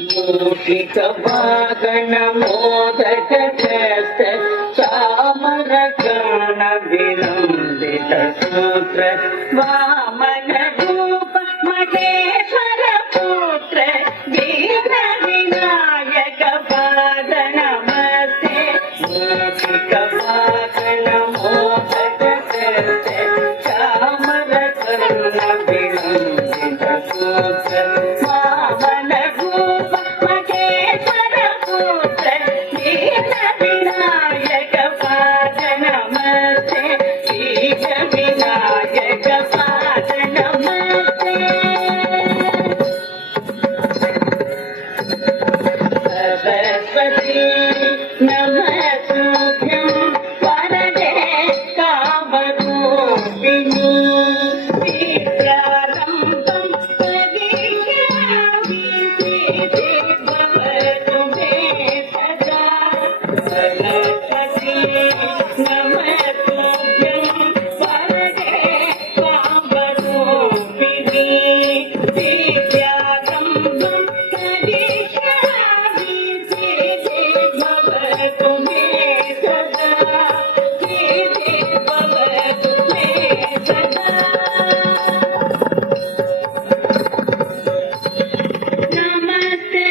मूषिक वागण मोदक त्रस्त चामर कर्ण विलंबित सूत्र वामन रूप महेश्वर पुत्र वीर विनायक पाद नमस्ते। मूषिक वागण मोदक त्रस्त चामर कर्ण विलंबित सूत्र वामन रूप महेश्वर पुत्र वीर विनायक पाद नमस्ते। वीर विनायक पाद नमस्ते। सरस्वती नमस्तुभ्यं वरदे कामरूपिणी विद्यारम्भं करिष्यामि सिद्धि भवतु मे सदा। सरस्वती नमस्तुभ्यं वरदे कामरूपिणी विद्यारम्भं करिष्यामि सिद्धि भवतु मे सदा। सिद्धि भवतु मे सदा। नमस्ते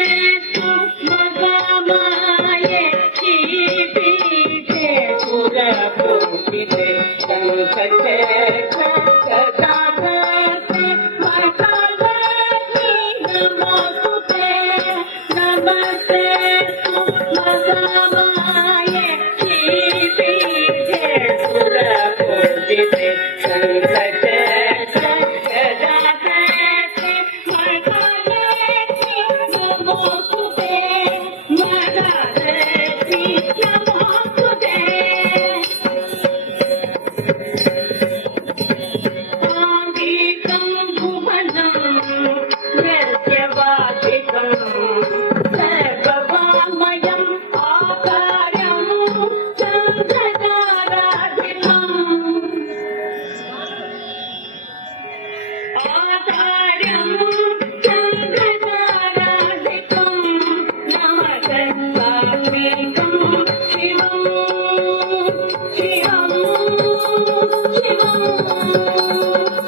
महामाये श्रीपीठे सुरपूजिते शङ्खचक्रे गदाधरे महालक्ष्मी नमोस्तुते। नमस्ते महामाये श्रीपीठे सुरपूजिते शङ्खचक्रे गदाधरे महालक्ष्मी नमोस्तुते। महालक्ष्मी नमोस्तुते। साङ्गीकं भुवनं नृत्यवाचिकं सर्ववाङ्मयम् आकारं चन्द्रताराधिपम्। आकारं चन्द्रताराधिपं नमस्कारिकं शिवं शिवं शिवं शिवं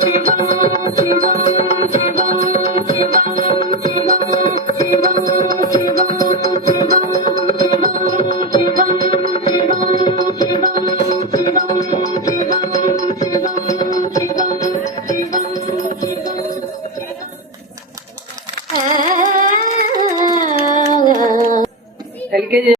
शिवं शिवं शिवं शिवं शिवं शिवं शिवं शिवं शिवं शिवं शिवं LKG